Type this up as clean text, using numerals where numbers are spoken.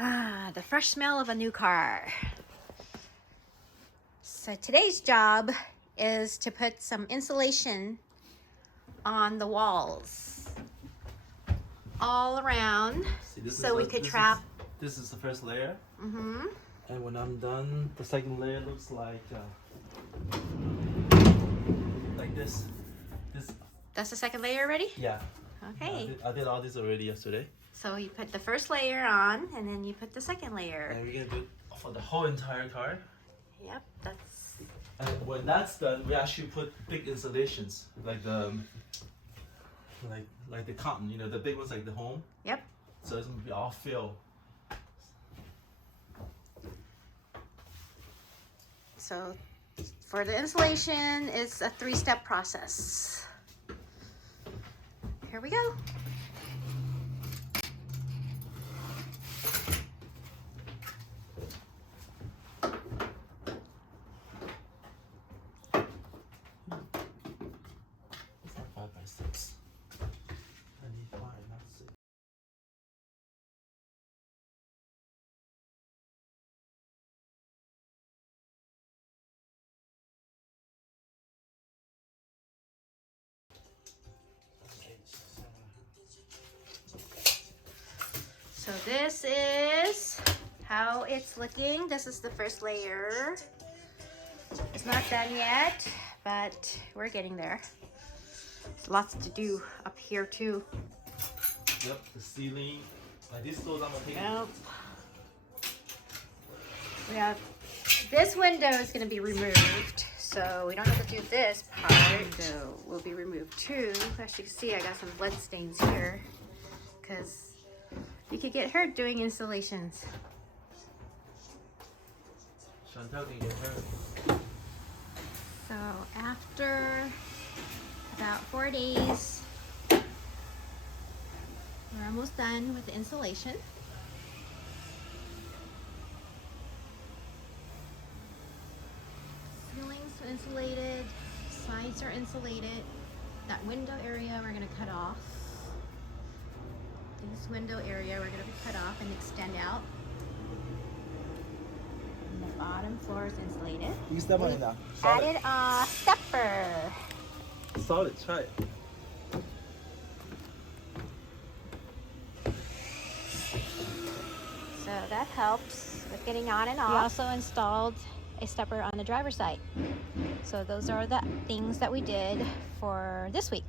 Ah, the fresh smell of a new car. So today's job is to put some insulation on the walls all around. See, so we could trap. This is the first layer. Mm-hmm. And when I'm done, the second layer looks like this. That's the second layer already? Yeah. Okay. I did all this already yesterday. So you put the first layer on, and then you put the second layer. And we're gonna do it for the whole entire car. Yep, that's... And when that's done, we actually put big installations, like the like the cotton, you know, the big ones like the home. Yep. So it's gonna be all filled. So for the insulation, it's a 3-step process. Here we go. It's not 5 by 6. I need 5, not 6. So this is how it's looking. This is the first layer. It's not done yet, but we're getting there. There's lots to do up here too. Yep, the ceiling. Like these doors, I'm gonna take. Nope. We have this window is going to be removed, so we don't have to do this part. So will be removed too. As you can see, I got some blood stains here because you could get hurt doing installations. Chantal can get hurt. So after about 4 days, we're almost done with the insulation. Ceilings are insulated, sides are insulated. That window area we're going to cut off. This window area we're going to cut off and extend out. And the bottom floor is insulated. You step on it now. Added a stepper. Solid, try it. So that helps with getting on and off. We also installed a stepper on the driver's side. So those are the things that we did for this week.